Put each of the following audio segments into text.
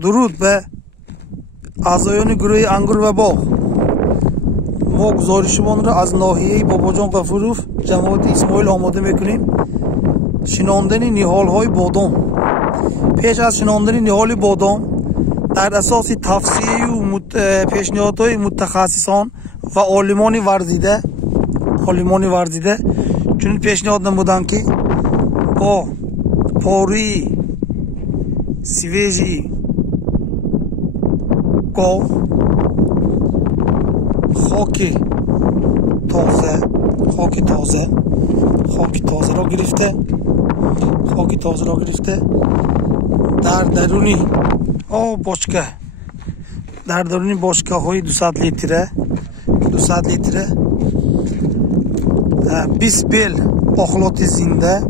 درود به اعضایان گروه انگور و باغ. ما گزارشمان را از ناحیه باباجان غفوروف جماعت اسماعیل آماده میکنیم. شناندن نهال‌های بادام. پیش از شناندن نهال بادام در اساس توصیه و پیشنهادهای متخصصان و عالمان ورزیده چون پیشنهاد نمودند که با پاروی سویجی گاو، خاک تازه را گرفته در درونی باشکه های 200 لیتره 20 بیل اخلاط زنده،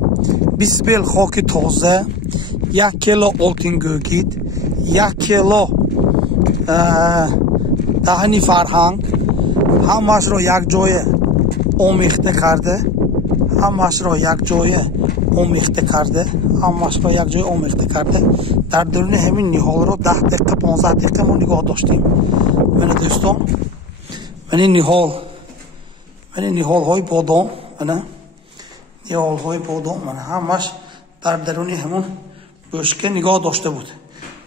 20 بیل خاک تازه، 1 کیلو آتین گوگید، 1 کیلو دهنی فرهنگ، همش را یک جای آمیخته کرده در درون همین نهال را 10 دقیقه 15 دقیقه ما نگاه داشتیم. من دوستان من نهال های بادام من همش در درون همون بشکه نگاه داشته بود.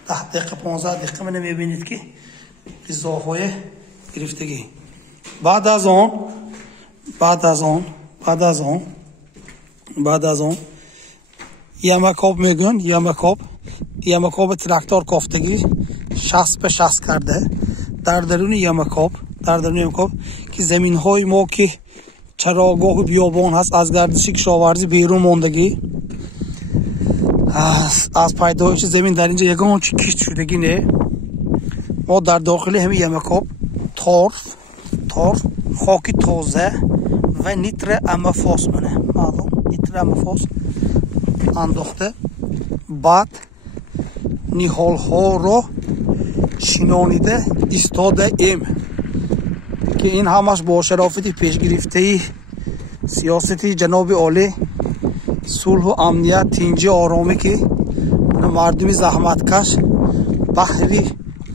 10 دقیقه 15 دقیقه من میبینید که غذاهای گرفتگی. بعد از آن یمکاب میگن، یمکاب تراکتور کافتگی 60 به 60 کرده در درون یمکاب که زمین های ما که چراگاه بیابان هست از گردش کشاورزی بیرون ماندگی، از پیدایش زمین در اینجا یگان چی کشت شدگی نه. ما در داخل همین یمکاب تارف خاک تازه و نیتر امفاس انداخته. بعد نهال ها را شنانیده ایستاده ایم که این همش با شرافت پیش گرفته سیاستی جناب عالی صلح و امنیت تینجی آرامی که مردم زحمتکش بهر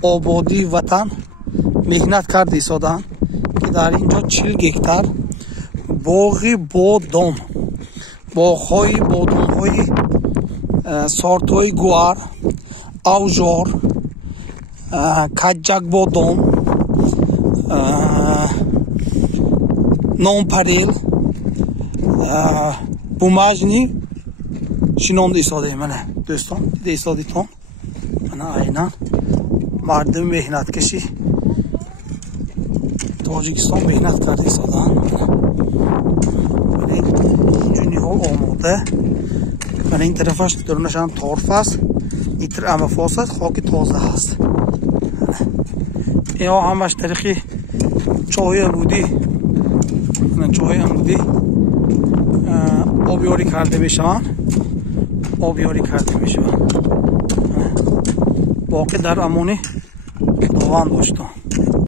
آبادی وطن مهنت کرده ایستادن که در اینجا 40 گکتر باغ بادام، باغ‌های بادام‌های سارت‌های گوار، اوجار، کجک بادام، نامپریل، بوماجنی شنونده ایستاده. منه دوستان دیده ایستادیتون منه عیناً مردم مهنت کشی تاجیکستان مهنت کرده ایستادن. اینجا نهال آماده. من این طرفش درونش هم تارف است، نیتر امفاس است، خاک تازه هست. یا همش طریقی چای عمودی آبیاری کرده میشن باقی در امانی خداوند داشتن.